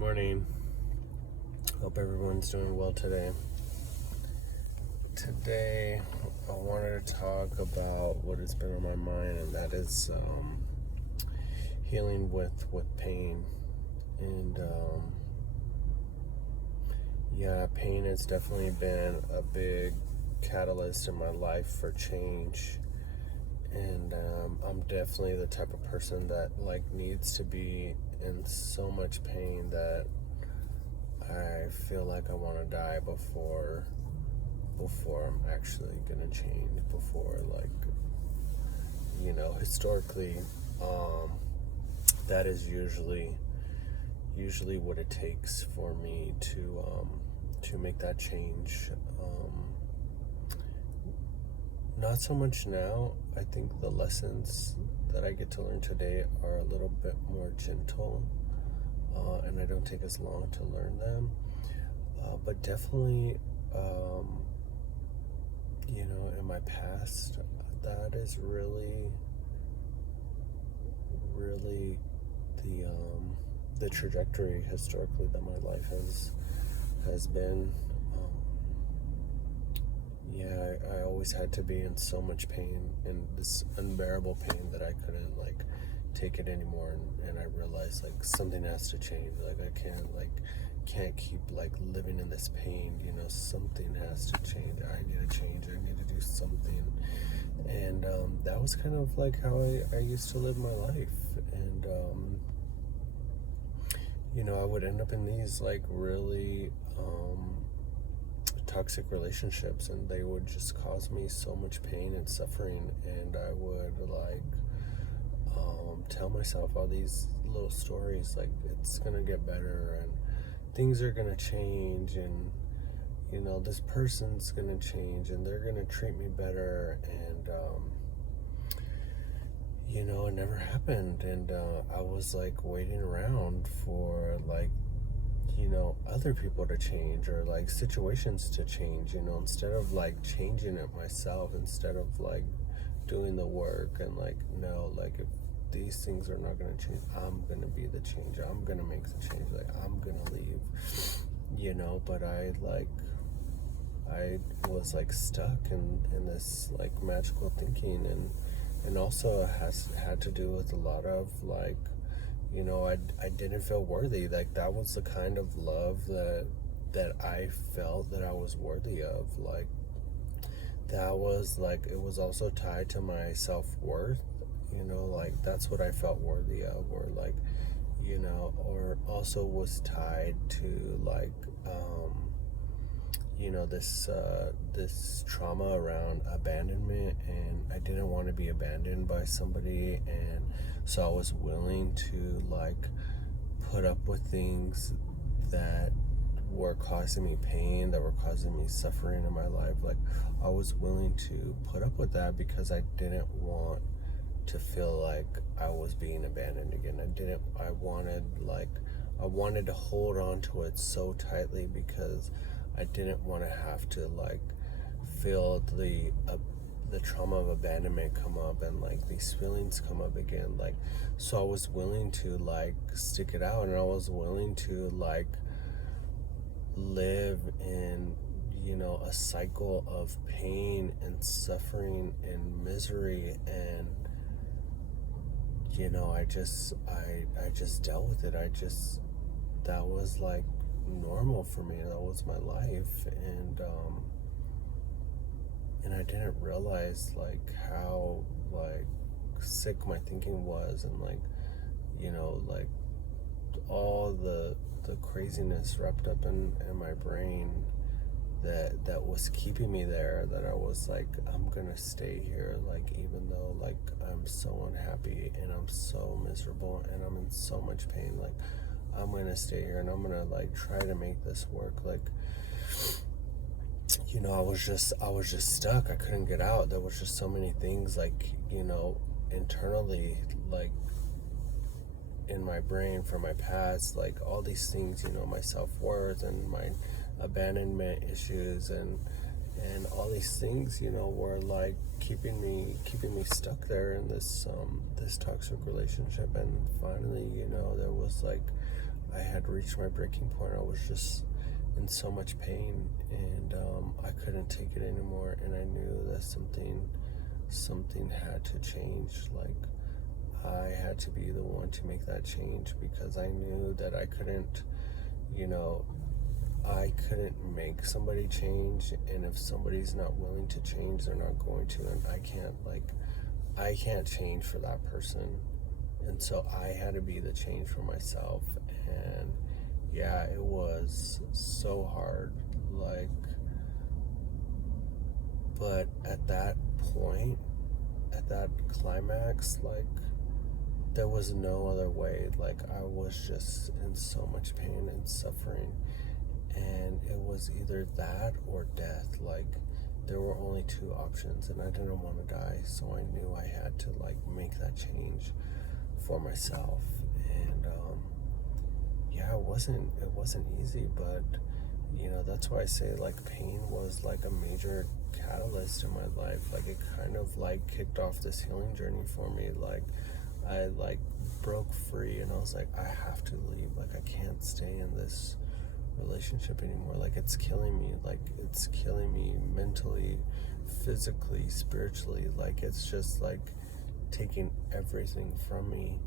Morning. Hope everyone's doing well today. Today, I wanted to talk about what has been on my mind, and that is healing with pain. And pain has definitely been a big catalyst in my life for change. And I'm definitely the type of person that needs to be in so much pain that I feel like I want to die before I'm actually gonna change. Before historically, that is usually what it takes for me to make that change. Not so much now. I think the lessons that I get to learn today are a little bit more gentle, and I don't take as long to learn them. But definitely, in my past, that is really the trajectory historically that my life has been. I always had to be in so much pain, and this unbearable pain that I couldn't take it anymore, and I realized something has to change. I can't keep living in this pain. Something has to change. I need to change. I need to do something. And that was kind of how I used to live my life. And I would end up in these really toxic relationships, and they would just cause me so much pain and suffering, and I would tell myself all these little stories it's gonna get better and things are gonna change, and this person's gonna change and they're gonna treat me better, and it never happened. And I was waiting around for other people to change, or situations to change, instead of changing it myself, instead of doing the work, and no, if these things are not going to change, I'm going to be the change. I'm going to make the change. I'm going to leave, but I was stuck in this magical thinking, and also it had to do with a lot of I didn't feel worthy. That was the kind of love that I felt that I was worthy of. That was it was also tied to my self-worth, that's what I felt worthy of, or or also was tied to this trauma around abandonment, and I didn't want to be abandoned by somebody, and so I was willing to put up with things that were causing me pain, that were causing me suffering in my life. I was willing to put up with that because I didn't want to feel I was being abandoned again. I wanted to hold on to it so tightly because I didn't want to have to feel the trauma of abandonment come up, and these feelings come up again. So I was willing to stick it out, and I was willing to live in a cycle of pain and suffering and misery, and I just dealt with it. That was normal for me. That was my life, and I didn't realize how sick my thinking was, and all the craziness wrapped up in my brain that was keeping me there, that I was I'm gonna stay here, even though I'm so unhappy and I'm so miserable and I'm in so much pain, I'm gonna stay here and I'm gonna try to make this work. I was just stuck. I couldn't get out. There was just so many things internally in my brain from my past, all these things, my self-worth and my abandonment issues, and all these things, were keeping me stuck there in this toxic relationship. And finally, there was I had reached my breaking point. I was just in so much pain, and I couldn't take it anymore, and I knew that something had to change. Like, I had to be the one to make that change, because I knew that I couldn't, you know, I couldn't make somebody change, and if somebody's not willing to change, they're not going to, and I can't change for that person. And so I had to be the change for myself. And yeah, it was so hard. Like, but at that point, at that climax, like, there was no other way. Like, I was just in so much pain and suffering, and it was either that or death. Like, there were only two options, and I didn't want to die, so I knew I had to like make that change for myself. And yeah, it wasn't easy, but that's why I say, like, pain was like a major catalyst in my life. Like, it kind of like kicked off this healing journey for me. Like, I like broke free, and I was like, I have to leave. Like, I can't stay in this relationship anymore. Like, it's killing me. Like, it's killing me mentally, physically, spiritually. Like, it's just like taking everything from me,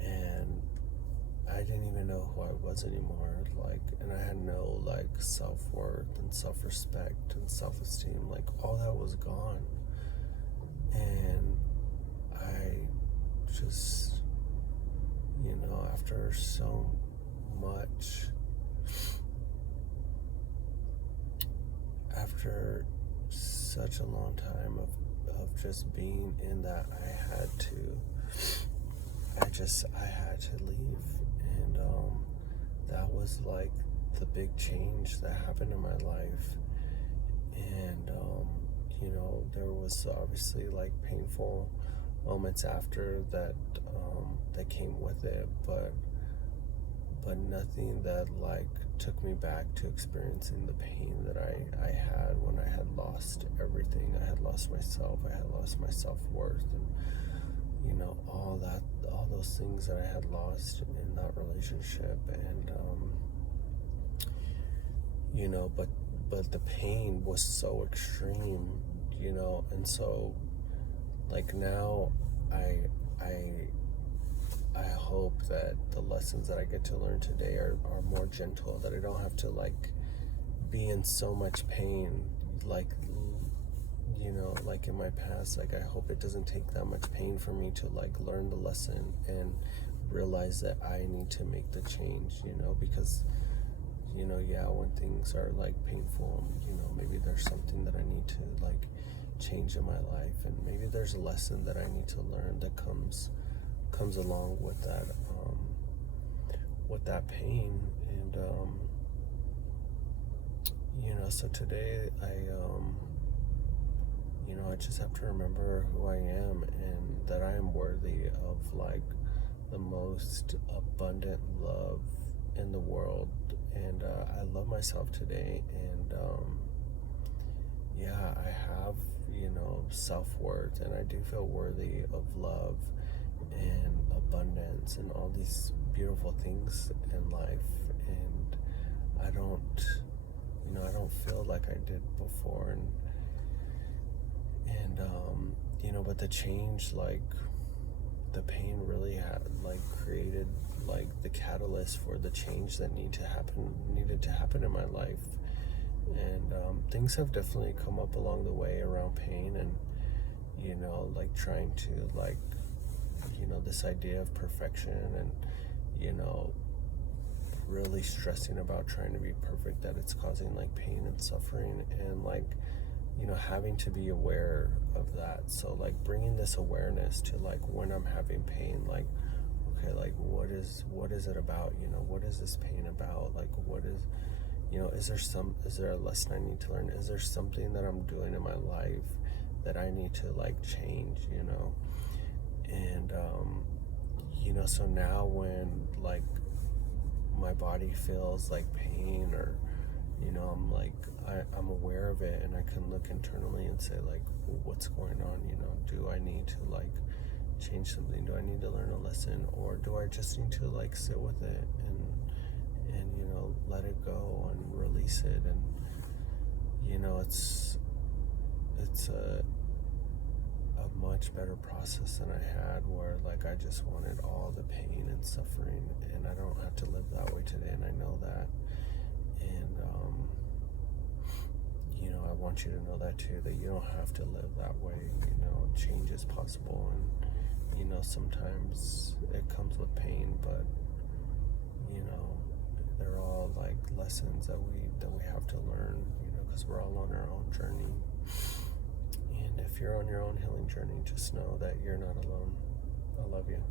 and I didn't even know who I was anymore. Like, and I had no like self-worth and self-respect and self-esteem. Like, all that was gone. And I just, after so much, after such a long time of just being in that, I had to leave. And that was like the big change that happened in my life. And there was obviously like painful moments after that, that came with it, but nothing that like took me back to experiencing the pain that I had when I had lost everything. I had lost myself, I had lost my self-worth, and all those things that I had lost in that relationship. And but the pain was so extreme, and so like now I hope that the lessons that I get to learn today are more gentle, that I don't have to like be in so much pain, like like in my past. Like, I hope it doesn't take that much pain for me to like learn the lesson and realize that I need to make the change, because yeah, when things are like painful, maybe there's something that I need to like change in my life, and maybe there's a lesson that I need to learn that comes along with that pain. And so today I just have to remember who I am, and that I am worthy of like the most abundant love in the world. And I love myself today. And yeah, I have self-worth, and I do feel worthy of love and abundance and all these beautiful things in life. And I don't feel like I did before. And but the change, like, the pain really had like created like the catalyst for the change that needed to happen in my life. And things have definitely come up along the way around pain, and like trying to like this idea of perfection, and really stressing about trying to be perfect, that it's causing like pain and suffering, and like having to be aware of that. So like bringing this awareness to like when I'm having pain, like, okay, like what is it about? What is this pain about? Like, what is is there a lesson I need to learn? Is there something that I'm doing in my life that I need to like change? And so now when like my body feels like pain, or I'm like I'm aware of it, and I can look internally and say like, what's going on? Do I need to like change something? Do I need to learn a lesson, or do I just need to like sit with it and let it go and release it. And it's a much better process than I had, where like I just wanted all the pain and suffering, and I don't have to live that way today, and I know that. And I want you to know that too, that you don't have to live that way. Change is possible, and sometimes it comes with pain, but they're all like lessons that we have to learn, because we're all on our own journey. And if you're on your own healing journey, just know that you're not alone. I love you.